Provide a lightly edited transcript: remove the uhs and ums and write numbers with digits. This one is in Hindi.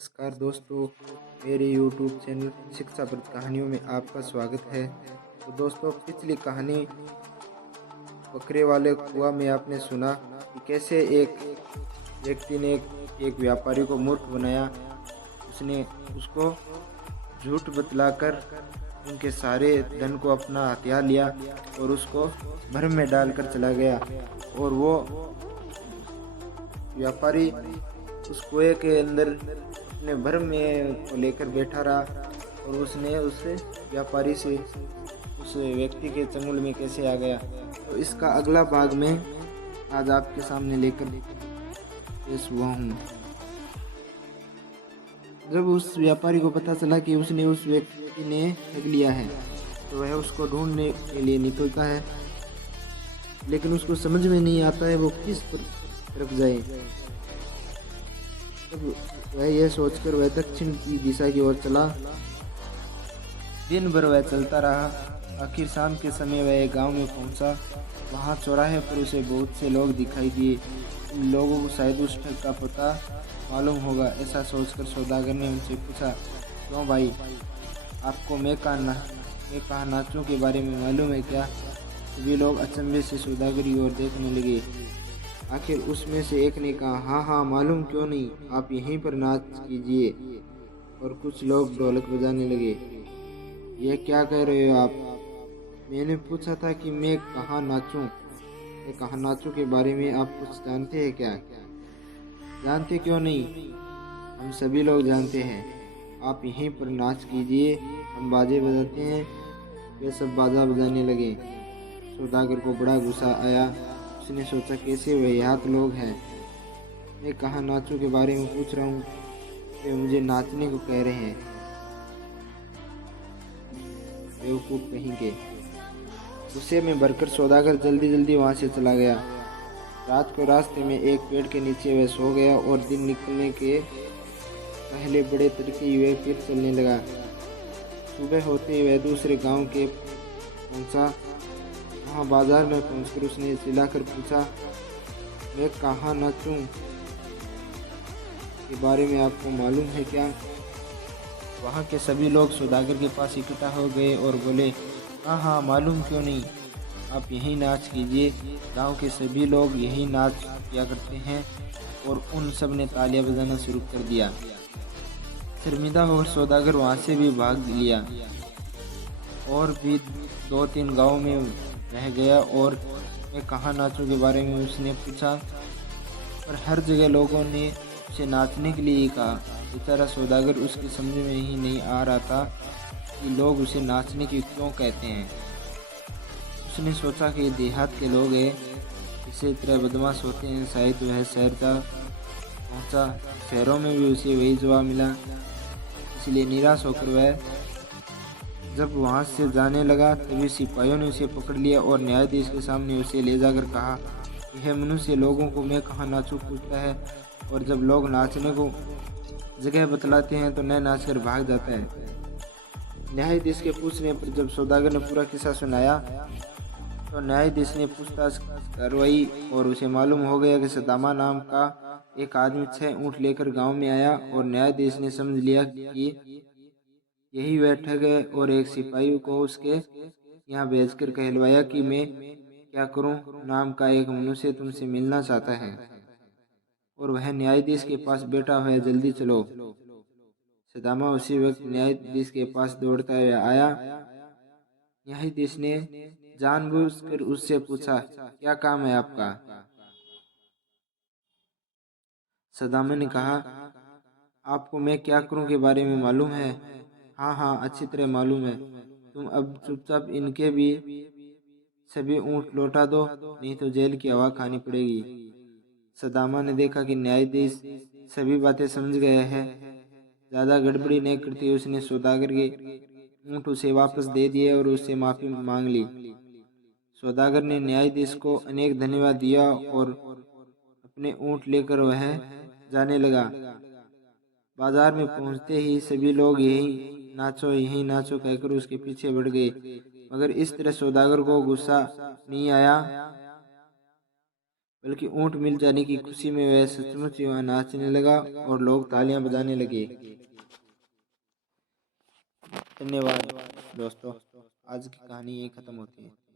नमस्कार दोस्तों, मेरे YouTube चैनल शिक्षाप्रद कहानियों में आपका स्वागत है। तो दोस्तों, पिछली कहानी बकरे वाले कुआं में आपने सुना कि कैसे एक व्यक्ति ने एक व्यापारी को मूर्ख बनाया। उसने उसको झूठ बतलाकर उनके सारे धन को अपना हथियार लिया और उसको भ्रम में डालकर चला गया। और वो व्यापारी उस कुएं के अंदर अपने भ्रम में को लेकर बैठा रहा और उसने उस व्यापारी से उस व्यक्ति के चंगुल में कैसे आ गया। तो इसका अगला भाग में आज आपके सामने लेकर पेश हुआ हूँ। जब उस व्यापारी को पता चला कि उसने उस व्यक्ति ने ठग लिया है तो वह उसको ढूंढने के लिए निकलता है, लेकिन उसको समझ में नहीं आता है वो किस तरफ जाए। तब वह यह सोचकर वह दक्षिण की दिशा की ओर चला। दिन भर वह चलता रहा। आखिर शाम के समय वह एक गांव में पहुंचा। वहां चौराहे पर उसे बहुत से लोग दिखाई दिए। उन लोगों को शायद उस ठग का पता मालूम होगा, ऐसा सोचकर सौदागर ने उनसे पूछा, क्यों भाई, आपको मैं कहा नाचों के बारे में मालूम है क्या? सभी लोग अचंभे से सौदागर की ओर देखने लगे। आखिर उसमें से एक ने कहा, हाँ हाँ मालूम क्यों नहीं, आप यहीं पर नाच कीजिए। और कुछ लोग ढोलक बजाने लगे। यह क्या कह रहे हो आप? मैंने पूछा था कि मैं कहाँ नाचूं के बारे में आप कुछ जानते हैं क्या? जानते क्यों नहीं, हम सभी लोग जानते हैं। आप यहीं पर नाच कीजिए, हम बाजे बजाते हैं। वे सब बाजा बजाने लगे। सौदागर को बड़ा गुस्सा आया। उसने सोचा, कैसे वाहियात लोग हैं। मैं कहाँ नाचों के बारे में पूछ रहा हूँ, वे मुझे नाचने को कह रहे हैं। बेवकूफ कहीं के। गुस्से में भरकर सौदागर जल्दी जल्दी वहां से चला गया। रात को रास्ते में एक पेड़ के नीचे वह सो गया और दिन निकलने के पहले बड़े तड़के हुए फिर चलने लगा। सुबह होते ही वह दूसरे गांव के पहुंचा। वहाँ बाजार में पहुंचकर उसने चिल्लाकर पूछा, मैं कहाँ नाचूं के बारे में आपको मालूम है क्या? वहाँ के सभी लोग सौदागर के पास इकट्ठा हो गए और बोले, हाँ हाँ मालूम क्यों नहीं, आप यहीं नाच कीजिए। गांव के सभी लोग यहीं नाच किया करते हैं। और उन सब ने तालियां बजाना शुरू कर दिया। शर्मिंदा होकर सौदागर वहाँ से भी भाग लिया और भी 2-3 गाँव में रह गया। और मैं कहाँ नाचूं के बारे में उसने पूछा, पर हर जगह लोगों ने उसे नाचने के लिए ही कहा। बेचारा सौदागर, उसकी समझ में ही नहीं आ रहा था कि लोग उसे नाचने की क्यों कहते हैं। उसने सोचा कि देहात के लोग हैं, इसी तरह बदमाश होते हैं। शायद वह शहर जा पहुंचा। शहरों में भी उसे वही जवाब मिला। इसलिए निराश होकर वह जब वहां से जाने लगा तभी सिपाहियों ने उसे पकड़ लिया और न्यायाधीश के सामने उसे ले जाकर कहा, यह मनुष्य लोगों को मैं कहाँ नाचूं पूछता है, और जब लोग नाचने को जगह बतलाते हैं तो न नाचकर भाग जाता है। न्यायाधीश के पूछने पर जब सौदागर ने पूरा किस्सा सुनाया तो न्यायाधीश ने पूछताछ करवाई और उसे मालूम हो गया कि सदामा नाम का एक आदमी 6 ऊँट लेकर गांव में आया। और न्यायाधीश ने समझ लिया कि यही वह ठग है और एक सिपाही को उसके यहाँ भेजकर कहलवाया कि मैं क्या करूं, नाम का एक मनुष्य तुमसे मिलना चाहता है। और वह न्यायाधीश के पास बैठा हुआ है, जल्दी चलो। सदामा उसी वक्त न्यायाधीश के पास दौड़ता हुआ आया। न्यायाधीश ने जानबूझकर उससे पूछा, क्या काम है आपका? सदामा ने कहा, आपको मैं क्या करूं के बारे में मालूम है? हाँ हाँ अच्छी तरह मालूम है। तुम अब चुपचाप इनके भी सभी ऊँट लौटा दो, नहीं तो जेल की हवा खानी पड़ेगी। सदामा ने देखा कि न्यायाधीश सभी बातें समझ गए हैं। ज़्यादा गड़बड़ी नहीं करती उसने सौदागर के ऊँट उसे वापस दे दिए और उससे माफ़ी मांग ली। सौदागर ने न्यायाधीश को अनेक धन्यवाद दिया और अपने ऊँट लेकर वह जाने लगा। बाजार में पहुंचते ही सभी लोग यही नाचो कहकर उसके पीछे बढ़ गए। मगर इस तरह सौदागर को गुस्सा नहीं आया। बल्कि ऊँट मिल जाने की खुशी में वह सचमुच ही वहाँ नाचने लगा और लोग तालियां बजाने लगे। धन्यवाद दोस्तों, आज की कहानी यही खत्म होती है।